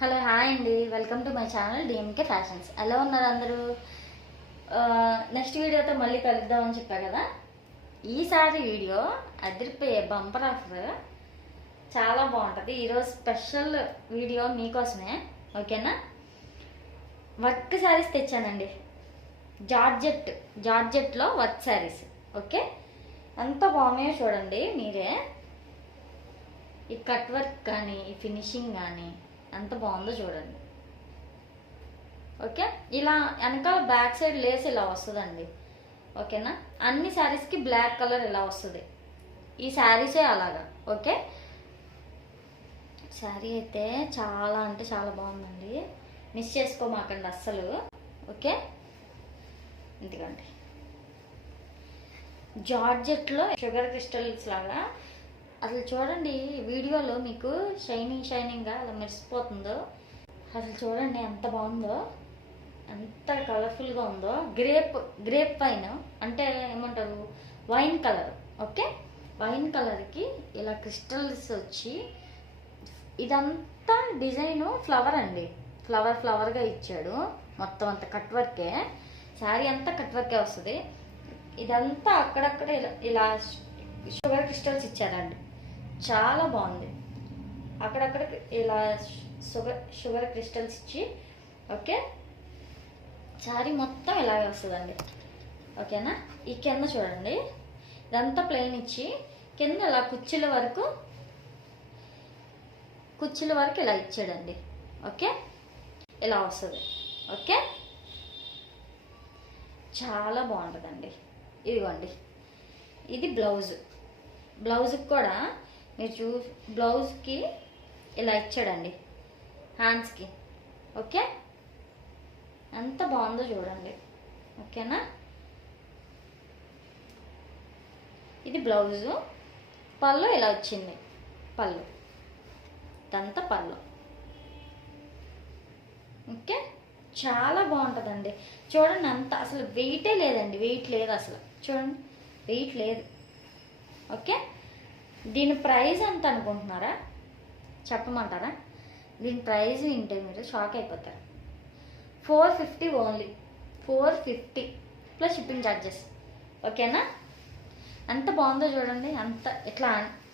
Hello hi అండి, welcome to my channel DMK fashions. ఎలా ఉన్నారు అందరూ? నెక్స్ట్ వీడియోతో మళ్ళీ కలుద్దామని చెప్పా కదా. ఈసారి వీడియో అదిరిపోయే బంపర్ ఆఫర్ చాలా బాగుంటుంది. ఈరోజు స్పెషల్ వీడియో మీకోసమే, ఓకేనా? వర్క్ శారీస్ తెచ్చానండి. జార్జెట్లో వర్క్ శారీస్, ఓకే? ఎంత బాగున్నాయో చూడండి మీరే. ఈ కట్ వర్క్ కానీ ఈ ఫినిషింగ్ కానీ ఎంత బాగుందో చూడండి, ఓకే? ఇలా వెనకాల బ్యాక్ సైడ్ లేస్ ఇలా వస్తుందండి, ఓకేనా? అన్ని శారీస్కి బ్లాక్ కలర్ ఇలా వస్తుంది. ఈ శారీసే అలాగా, ఓకే? శారీ అయితే చాలా అంటే చాలా బాగుందండి, మిస్ చేసుకోమాకండి అస్సలు, ఓకే? ఎందుకండి జార్జెట్లో షుగర్ క్రిస్టల్స్ లాగా అసలు చూడండి, వీడియోలో మీకు షైనింగ్గా అలా మెరిసిపోతుందో. అసలు చూడండి ఎంత బాగుందో, ఎంత కలర్ఫుల్గా ఉందో. గ్రేప్ వైన్ అంటే ఏమంటారు, వైన్ కలర్, ఓకే? వైన్ కలర్కి ఇలా క్రిస్టల్స్ వచ్చి ఇదంతా డిజైను ఫ్లవర్ అండి. ఫ్లవర్గా ఇచ్చాడు. మొత్తం అంతా కట్ వర్కే, శారీ అంతా కట్ వర్కే వస్తుంది. ఇదంతా అక్కడక్కడ ఇలా షుగర్ క్రిస్టల్స్ ఇచ్చారండి, చాలా బాగుంది. అక్కడక్కడ ఇలా షుగర్ క్రిస్టల్స్ ఇచ్చి, ఓకే? శారీ మొత్తం ఇలాగే వస్తుందండి, ఓకేనా? ఈ కింద చూడండి, ఇదంతా ప్లెయిన్ ఇచ్చి కింద ఇలా కుర్చీల వరకు ఇలా ఇచ్చాడండి, ఓకే? ఇలా వస్తుంది, ఓకే? చాలా బాగుంటుందండి. ఇదిగోండి, ఇది బ్లౌజ్కి కూడా మీరు బ్లౌజ్కి ఇలా ఇచ్చాడండి, హ్యాండ్స్కి, ఓకే? ఎంత బాగుందో చూడండి, ఓకేనా? ఇది బ్లౌజు. పళ్ళు ఇలా వచ్చింది, ఇదంతా పళ్ళు, ఓకే? చాలా బాగుంటుందండి. చూడండి, అంత అసలు వెయిటే లేదండి, వెయిట్ లేదు అసలు, చూడండి, వెయిట్ లేదు, ఓకే? దీని ప్రైస్ ఎంత అనుకుంటున్నారా? చెప్పమంటారా? దీని ప్రైస్ వింటే మీరు షాక్ అయిపోతారు. 450 ఓన్లీ, 450 ప్లస్ షిప్పింగ్ ఛార్జెస్, ఓకేనా? ఎంత బాగుందో చూడండి,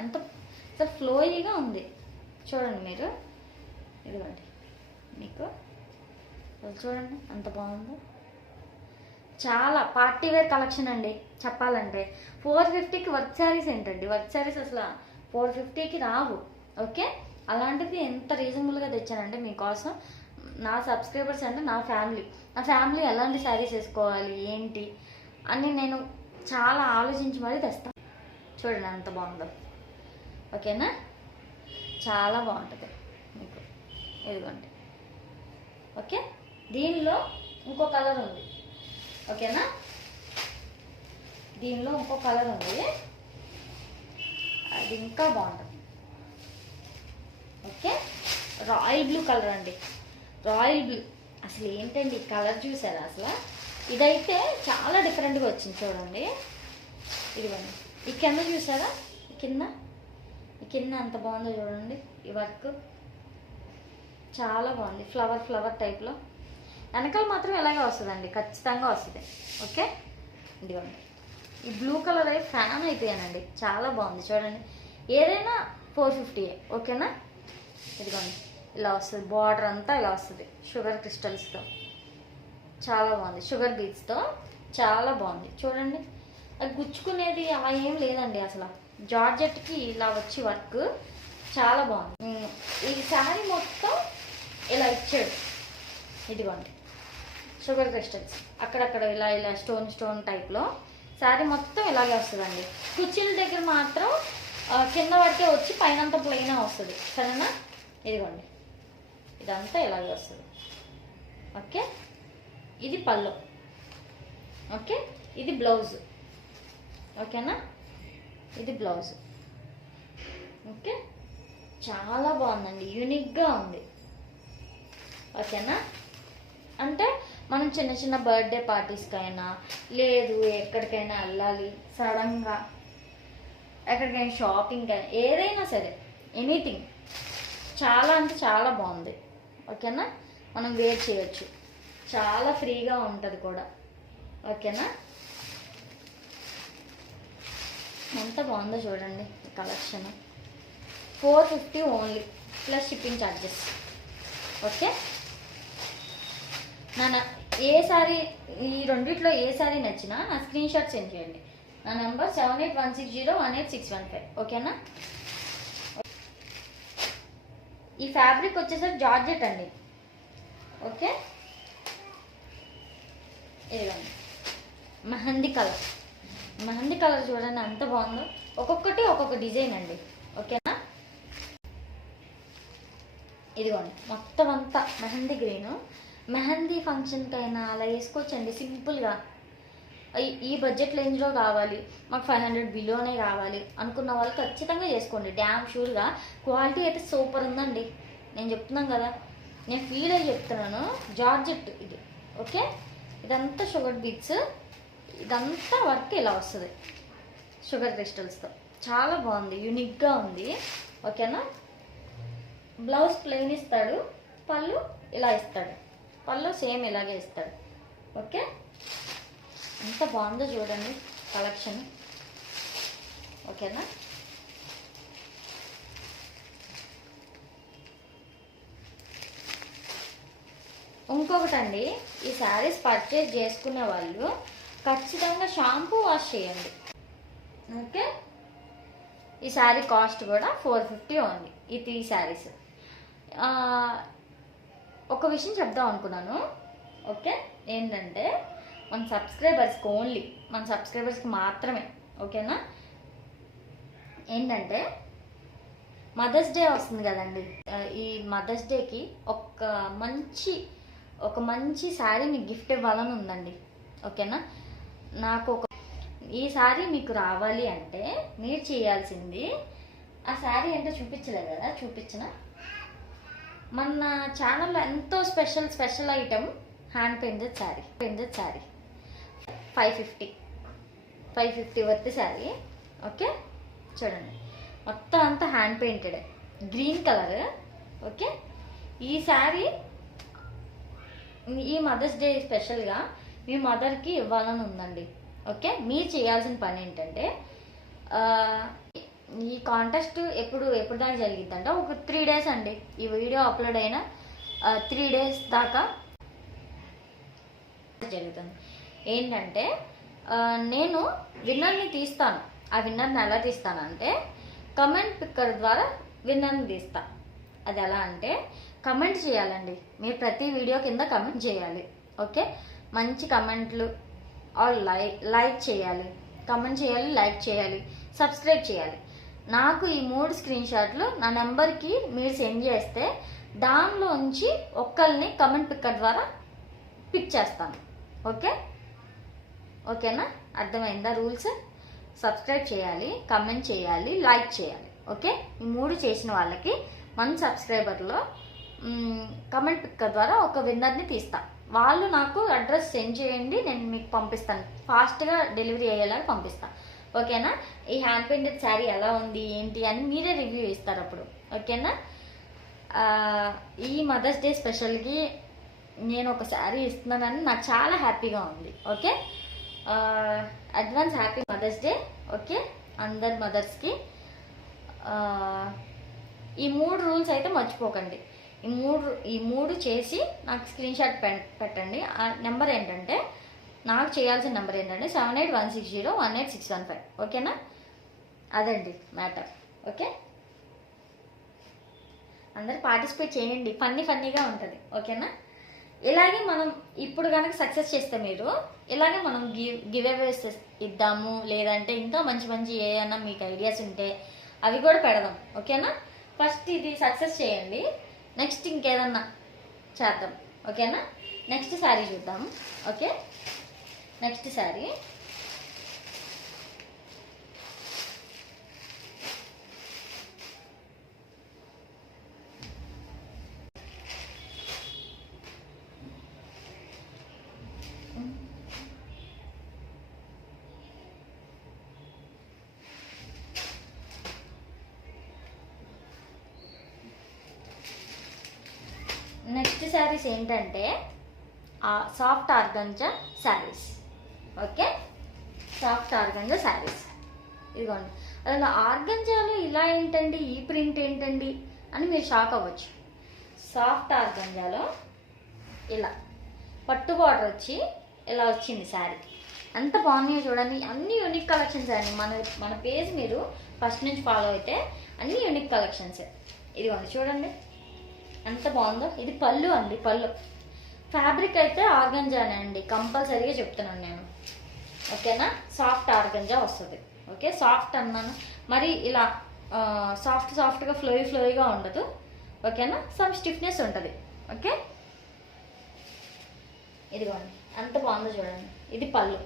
ఎంత అసలు ఫ్లోయీగా ఉంది చూడండి మీరు. ఇదిగోండి మీకు చూడండి ఎంత బాగుందో. చాలా పార్టీ వేర్ కలెక్షన్ అండి చెప్పాలంటే. 450కి వర్క్ శారీస్ ఏంటండి? వర్క్ శారీస్ అసలు 450కి రావు, ఓకే? అలాంటిది ఎంత రీజనబుల్గా తెచ్చానంటే మీకోసం. నా సబ్స్క్రైబర్స్ అంటే నా ఫ్యామిలీ ఎలాంటి శారీస్ వేసుకోవాలి ఏంటి అని నేను చాలా ఆలోచించి మరీ తెస్తాను. చూడండి ఎంత బాగుందో, ఓకేనా? చాలా బాగుంటుంది మీకు. ఇదిగోండి, ఓకే? దీనిలో ఇంకో కలర్ ఉంది, ఓకేనా? దీనిలో ఇంకో కలర్ ఉంది, అది ఇంకా బాగుంటుంది, ఓకే? రాయల్ బ్లూ కలర్ అండి, రాయల్ బ్లూ. అసలు ఏంటండి ఈ కలర్ చూసారా? అసలు ఇదైతే చాలా డిఫరెంట్గా వచ్చింది చూడండి. ఇదిగోండి, ఈ కింద చూసారా? ఈ కింద ఎంత బాగుందో చూడండి. ఈ వర్క్ చాలా బాగుంది, ఫ్లవర్ టైప్లో. వెనకాల మాత్రం ఇలాగే వస్తుందండి, ఖచ్చితంగా వస్తుంది, ఓకే? ఇదిగోండి, ఈ బ్లూ కలర్ అయితే ఫ్యాన్ అయిపోయానండి, చాలా బాగుంది చూడండి. ఏదైనా 450, ఓకేనా? ఇదిగోండి ఇలా వస్తుంది, బార్డర్ అంతా ఇలా వస్తుంది షుగర్ క్రిస్టల్స్తో, చాలా బాగుంది. షుగర్ బీడ్స్తో చాలా బాగుంది చూడండి. అది గుచ్చుకునేది అలా ఏం లేదండి అసలు. జార్జెట్కి ఇలా వచ్చి వర్క్ చాలా బాగుంది. ఈ శారీ మొత్తం ఇలా ఇచ్చాడు. ఇదిగోండి షుగర్ క్రిస్టల్స్ అక్కడక్కడ ఇలా స్టోన్ టైప్లో శారీ మొత్తం ఇలాగే వస్తుందండి. కుర్చీల దగ్గర మాత్రం కింద వరకే వచ్చి పైనంతా ప్లెయిన్ వస్తుంది, సరేనా? ఇదిగోండి, ఇదంతా ఇలాగే వస్తుంది, ఓకే? ఇది పళ్ళు, ఓకే? ఇది బ్లౌజ్, ఓకేనా? ఇది బ్లౌజ్, ఓకే? చాలా బాగుందండి, యూనిక్గా ఉంది, ఓకేనా? అంటే మనం చిన్న బర్త్డే పార్టీస్కైనా లేదు ఎక్కడికైనా వెళ్ళాలి సడన్గా, ఎక్కడికైనా షాపింగ్ అయినా ఏదైనా సరే, ఎనీథింగ్ చాలా అంటే చాలా బాగుంది, ఓకేనా. మనం వేర్ చేయొచ్చు, చాలా ఫ్రీగా ఉంటుంది కూడా. ఓకేనా. ఎంత బాగుందో చూడండి collection. 450 only plus shipping charges. Okay. ఏ సారీ, ఈ రెండిట్లో ఏ సారీ నచ్చినా నా స్క్రీన్ షాట్ సెండ్ చేయండి. నా నెంబర్ 7816018615. ఓకేనా. ఈ ఫ్యాబ్రిక్ వచ్చేసరికి జార్జెట్ అండి. ఓకే. ఇదిగోండి మెహందీ కలర్. మెహందీ కలర్ చూడండి ఎంత బాగుందో. ఒక్కొక్కటి ఒక్కొక్క డిజైన్ అండి. ఓకేనా. ఇదిగోండి మొత్తం అంతా మెహందీ గ్రీను. మెహందీ ఫంక్షన్కి అయినా అలా వేసుకోవచ్చండి సింపుల్గా. ఈ బడ్జెట్ రేంజ్లో కావాలి, మాకు 500 బిలోనే కావాలి అనుకున్న వాళ్ళు ఖచ్చితంగా చేసుకోండి. డ్యామ్ షూర్గా క్వాలిటీ అయితే సూపర్ ఉందండి. నేను చెప్తున్నాను కదా, నేను ఫీల్ అయ్యి చెప్తున్నాను. జార్జెట్ ఇది. ఓకే. ఇదంతా షుగర్ బీట్స్, ఇదంతా వర్క్ ఇలా వస్తుంది షుగర్ క్రిస్టల్స్తో. చాలా బాగుంది, యూనిక్గా ఉంది. ఓకేనా. బ్లౌజ్ ప్లెయిన్ ఇస్తాడు, పళ్ళు ఇలా ఇస్తాడు. పళ్ళు సేమ్ ఇలాగే ఇస్తాడు. ఓకే. ఎంత బాగుందో చూడండి కలెక్షన్. ఓకేనా. ఇంకొకటండి, ఈ శారీస్ పర్చేజ్ చేసుకునే వాళ్ళు ఖచ్చితంగా షాంపూ వాష్ చేయండి. ఓకే. ఈ శారీ కాస్ట్ కూడా 450 ఉంది, ఈ 3 శారీస్. ఒక విషయం చెప్దాం అనుకున్నాను. ఓకే. ఏంటంటే మన సబ్స్క్రైబర్స్కి ఓన్లీ, మన సబ్స్క్రైబర్స్కి మాత్రమే. ఓకేనా. ఏంటంటే మదర్స్ డే వస్తుంది కదండి. ఈ మదర్స్ డేకి ఒక మంచి శారీ మీకు గిఫ్ట్ ఇవ్వాలని ఉందండి. ఓకేనా. నాకు ఈ శారీ మీకు రావాలి అంటే మీరు చేయాల్సింది, ఆ శారీ ఏంటో చూపించలేదు కదా, చూపించిన మన ఛానల్లో ఎంతో special item hand painted sari 550 worth sari. Okay. చూడండి మొత్తం అంతా hand painted green colour. Okay. ఈ శారీ ఈ మదర్స్ డే స్పెషల్గా మీ మదర్కి ఇవ్వాలని ఉందండి. ఓకే. మీరు చేయాల్సిన పని ఏంటంటే, ఈ కాంటెస్ట్ ఎప్పుడు దాకా జరిగిద్దంటే ఒక 3 days అండి. ఈ వీడియో అప్లోడ్ అయిన 3 days దాకా జరుగుతుంది. ఏంటంటే నేను విన్నర్ని తీస్తాను. ఆ విన్నర్ని ఎలా తీస్తానంటే కమెంట్ పిక్కర్ ద్వారా విన్నర్ని తీస్తా. అది ఎలా అంటే కమెంట్ చేయాలండి. మీరు ప్రతి వీడియో కింద కమెంట్ చేయాలి. ఓకే. మంచి కమెంట్లు ఆర్ లైక్ చేయాలి, కమెంట్ చేయాలి, లైక్ చేయాలి, సబ్స్క్రైబ్ చేయాలి. నాకు ఈ 3 స్క్రీన్ షాట్లు నా నెంబర్కి మీరు సెండ్ చేస్తే దానిలోంచి ఒక్కరిని కమెంట్ పిక్కర్ ద్వారా పిక్ చేస్తాను. ఓకే. ఓకేనా. అర్థమైందా రూల్స్? సబ్స్క్రైబ్ చేయాలి, కమెంట్ చేయాలి, లైక్ చేయాలి. ఓకే. ఈ 3 చేసిన వాళ్ళకి మన సబ్స్క్రైబర్లో కమెంట్ పిక్కర్ ద్వారా ఒక విన్నర్ని తీస్తా. వాళ్ళు నాకు అడ్రస్ సెండ్ చేయండి, నేను మీకు పంపిస్తాను. ఫాస్ట్గా డెలివరీ అయ్యేలాగా పంపిస్తాను. ఓకేనా. ఈ హ్యాండ్ పెయింటెడ్ శారీ ఎలా ఉంది ఏంటి అని మీరే రివ్యూ ఇస్తారు అప్పుడు. ఓకేనా. ఈ మదర్స్ డే స్పెషల్కి నేను ఒక శారీ ఇస్తున్నానని నాకు చాలా హ్యాపీగా ఉంది. Okay. Advance happy mother's day. Okay. అందరు మదర్స్కి ఈ 3 రూల్స్ అయితే మర్చిపోకండి. ఈ మూడు చేసి నాకు స్క్రీన్ షాట్ పెట్టండి. ఆ నెంబర్ ఏంటంటే, నాకు చేయాల్సిన నెంబర్ ఏంటంటే 7816018615. ఓకేనా. అదండి మ్యాటర్. ఓకే. అందరు పార్టిసిపేట్ చేయండి, ఫన్నీగా ఉంటుంది. ఓకేనా. ఇలాగే మనం ఇప్పుడు కనుక సక్సెస్ చేస్తే మీరు ఇలాగే మనం గివ్ అవేస్ ఇద్దాము, లేదంటే ఇంకా మంచి ఏమైనా మీకు ఐడియాస్ ఉంటే అవి కూడా పెడదాం. ఓకేనా. ఫస్ట్ ఇది సక్సెస్ చేయండి, నెక్స్ట్ ఇంకేదన్నా చేద్దాం. ఓకేనా. నెక్స్ట్ శారీ చూద్దాం. Okay. Next sari next saris ఏంటంటే soft organza saris. Okay, soft organza saris. ఇదిగోండి, అలా ఆర్గంజాలో ఇలా ఏంటండి, ఈ ప్రింట్ ఏంటండి అని మీరు షాక్ అవ్వచ్చు. సాఫ్ట్ ఆర్గంజాలో ఇలా పట్టు బార్డర్ వచ్చి ఇలా వచ్చింది శారీ. అంత బాగున్నాయో చూడండి. అన్ని యూనిక్ కలెక్షన్స్ అండి. మన పేజ్ మీరు ఫస్ట్ నుంచి ఫాలో అయితే అన్ని యూనిక్ కలెక్షన్స్. ఇదిగోండి చూడండి ఎంత బాగుందో. ఇది పళ్ళు అండి, పళ్ళు. ఫ్యాబ్రిక్ అయితే ఆర్గంజానే అండి, కంపల్సరీగా చెప్తున్నాను నేను. ఓకేనా, సాఫ్ట్ ఆర్గంజా వస్తుంది. ఓకే, సాఫ్ట్ అన్నాను మరి, ఇలా సాఫ్ట్గా ఫ్లోయిగా ఉండదు. ఓకేనా, సమ్ స్టిఫ్నెస్ ఉంటుంది. ఓకే, ఇదిగోండి ఎంత బాగుందో చూడండి. ఇది పళ్ళు,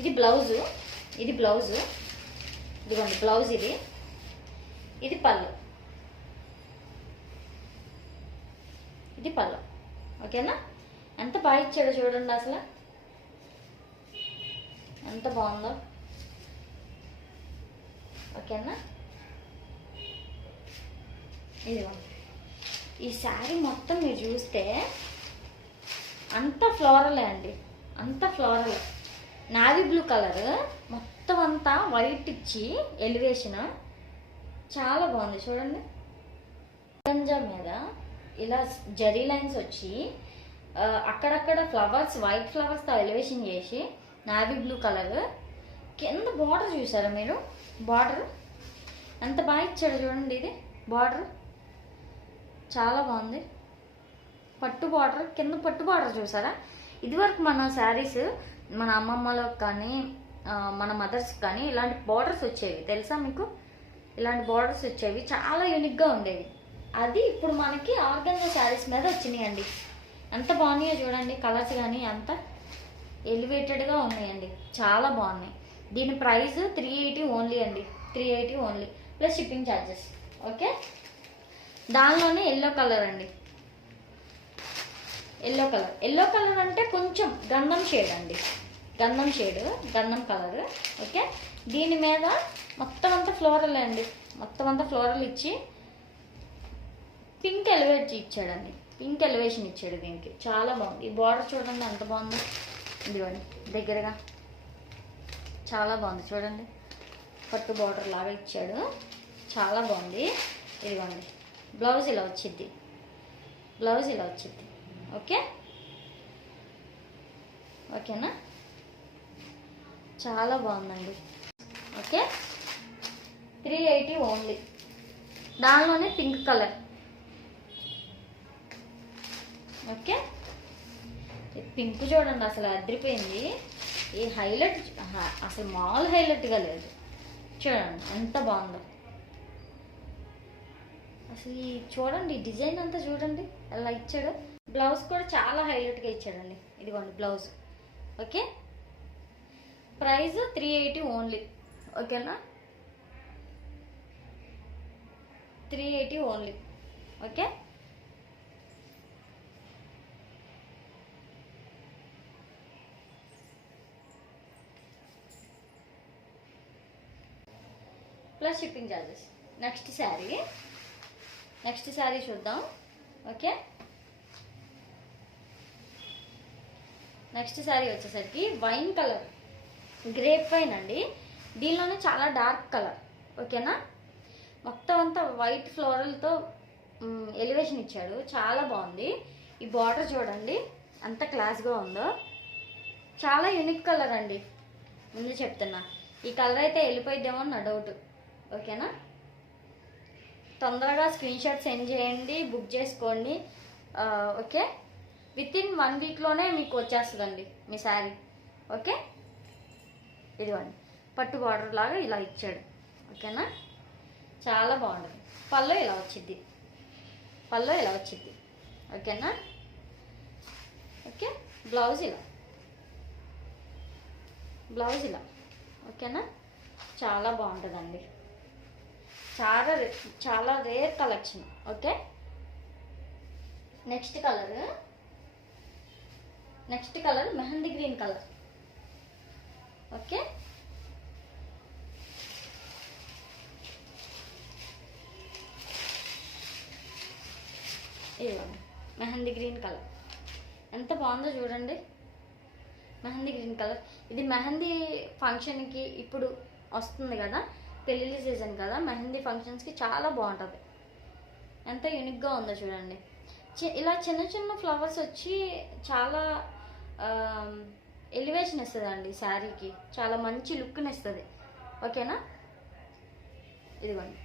ఇది బ్లౌజు, ఇది బ్లౌజు. ఇదిగోండి బ్లౌజ్, ఇది పళ్ళు, ఇది పళ్ళు. ఓకేనా, ఎంత బాగా ఇచ్చాడో చూడండి, అసలు ఎంత బాగుందో. ఓకేనా, ఇదిగోండి ఈ శారీ మొత్తం మీరు చూస్తే అంత ఫ్లోరలే అండి, అంత ఫ్లోరలే. నావీ బ్లూ కలర్ మొత్తం అంతా వైట్ ఇచ్చి ఎలివేషన్ చాలా బాగుంది చూడండి. ఆర్గంజా మీద ఇలా జరీ లైన్స్ వచ్చి అక్కడక్కడ ఫ్లవర్స్, వైట్ ఫ్లవర్స్తో ఎలివేషన్ చేసి నావీ బ్లూ కలర్ కింద బార్డర్ చూసారా మీరు? బార్డర్ ఎంత బాగా ఇచ్చాడు చూడండి. ఇది బార్డర్ చాలా బాగుంది. పట్టు బార్డర్, కింద పట్టు బార్డర్ చూసారా? ఇదివరకు మన శారీస్, మన అమ్మమ్మలకు కానీ మన మదర్స్కి కానీ ఇలాంటి బార్డర్స్ వచ్చేవి తెలుసా మీకు? ఇలాంటి బార్డర్స్ వచ్చేవి, చాలా యూనిక్గా ఉండేవి. అది ఇప్పుడు మనకి ఆర్గంజా శారీస్ మీద వచ్చినాయండి. ఎంత బాగున్నాయో చూడండి. కలర్స్ కానీ అంత ఎలివేటెడ్గా ఉన్నాయండి, చాలా బాగున్నాయి. దీని ప్రైస్ 380 ఓన్లీ అండి, 380 only plus shipping charges. Okay, దానిలోనే ఎల్లో కలర్ అండి. ఎల్లో కలర్ అంటే కొంచెం గంధం షేడ్ అండి, గంధం షేడ్, గంధం కలర్. ఓకే, దీని మీద మొత్తం అంతా ఫ్లోరల్ అండి, మొత్తం అంతా ఫ్లోరల్ ఇచ్చి పింక్ ఎలివేట్ ఇచ్చాడండి, పింక్ ఎలివేషన్ ఇచ్చాడు దీనికి. చాలా బాగుంది. ఈ బార్డర్ చూడండి ఎంత బాగుంది. ఇదిగోండి దగ్గరగా చాలా బాగుంది చూడండి. పట్టు బార్డర్ లాగా ఇచ్చాడు, చాలా బాగుంది. ఇదిగోండి బ్లౌజ్ ఇలా వచ్చింది, బ్లౌజ్ ఇలా వచ్చింది. ఓకే, ఓకేనా, చాలా బాగుందండి. Okay, 380 only. దానిలోనే పింక్ కలర్. ఓకే, పింక్ చూడండి అసలు అదిరిపోయింది. ఈ హైలైట్ అసలు మామూలు హైలైట్గా లేదు చూడండి, ఎంత బాగుందో అసలు. ఈ చూడండి డిజైన్ అంతా చూడండి ఎలా ఇచ్చాడు. బ్లౌజ్ కూడా చాలా హైలైట్గా ఇచ్చాడండి. ఇదిగోండి బ్లౌజ్. Okay, price 380 only. ఓకేనా, 380 only. Okay, plus shipping charges. Next sari చూద్దాం. ఓకే, నెక్స్ట్ శారీ వచ్చేసరికి వైన్ కలర్, గ్రేప్ వైన్ అండి. దీనిలోనే చాలా డార్క్ కలర్. ఓకేనా, మొత్తం అంతా వైట్ ఫ్లోరల్తో ఎలివేషన్ ఇచ్చాడు, చాలా బాగుంది. ఈ బార్డర్ చూడండి ఎంత క్లాస్గా ఉందో, చాలా యూనిక్ కలర్ అండి. ముందు చెప్తున్నా, ఈ కలర్ అయితే వెళ్ళిపోయిద్దేమో నా డౌట్. ఓకేనా, తొందరగా స్క్రీన్ షాట్ సెండ్ చేయండి, బుక్ చేసుకోండి. ఓకే, విత్ ఇన్ 1 వీక్లోనే మీకు వచ్చేస్తుందండి మీ శారీ. ఓకే, ఇదిగోండి పట్టు బార్డర్ లాగా ఇలా ఇచ్చాడు. ఓకేనా, చాలా బాగుంటుంది. పళ్ళు ఇలా వచ్చింది, పళ్ళు ఇలా వచ్చింది. ఓకేనా, ఓకే, బ్లౌజ్ ఇలా. ఓకేనా, చాలా బాగుంటుందండి. చాలా rare collection. Okay, next colour mehndi green colour. Okay, ఇదిగోండి మెహందీ గ్రీన్ కలర్ ఎంత బాగుందో చూడండి. మెహందీ గ్రీన్ కలర్ ఇది మెహందీ ఫంక్షన్కి ఇప్పుడు వస్తుంది కదా, పెళ్ళిళ్ళ సీజన్ కదా, మెహందీ ఫంక్షన్స్కి చాలా బాగుంటుంది. ఎంత యూనిక్గా ఉందో చూడండి. ఇలా చిన్న చిన్న ఫ్లవర్స్ వచ్చి చాలా ఎలివేషన్ ఇస్తుందండి శారీకి, చాలా మంచి లుక్ని ఇస్తుంది. ఓకేనా, ఇదిగోండి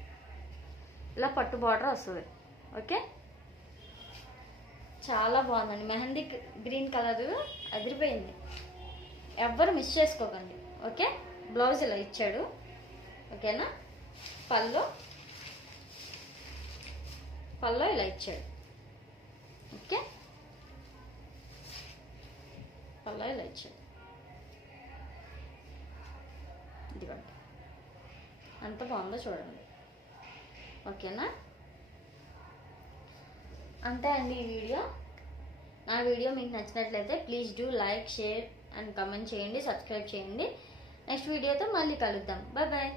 ఇలా పట్టు బార్డర్ వస్తుంది. ఓకే, చాలా బాగుందండి. మెహందీ గ్రీన్ కలర్ అదిరిపోయింది, ఎవ్వరు మిస్ చేసుకోకండి. ఓకే, బ్లౌజ్ ఇలా ఇచ్చాడు. ఓకేనా, పళ్ళు ఇలా ఇచ్చాడు. ఓకే, పళ్ళు ఇలా ఇచ్చాడు. ఇదిగోండి ఎంత బాగుందో చూడండి. ఓకేనా, అంతే అండి ఈ వీడియో. నా వీడియో మీకు నచ్చినట్లయితే please do like, share and comment చేయండి, సబ్స్క్రైబ్ చేయండి. నెక్స్ట్ వీడియోతో మళ్ళీ కలుద్దాం. Bye bye.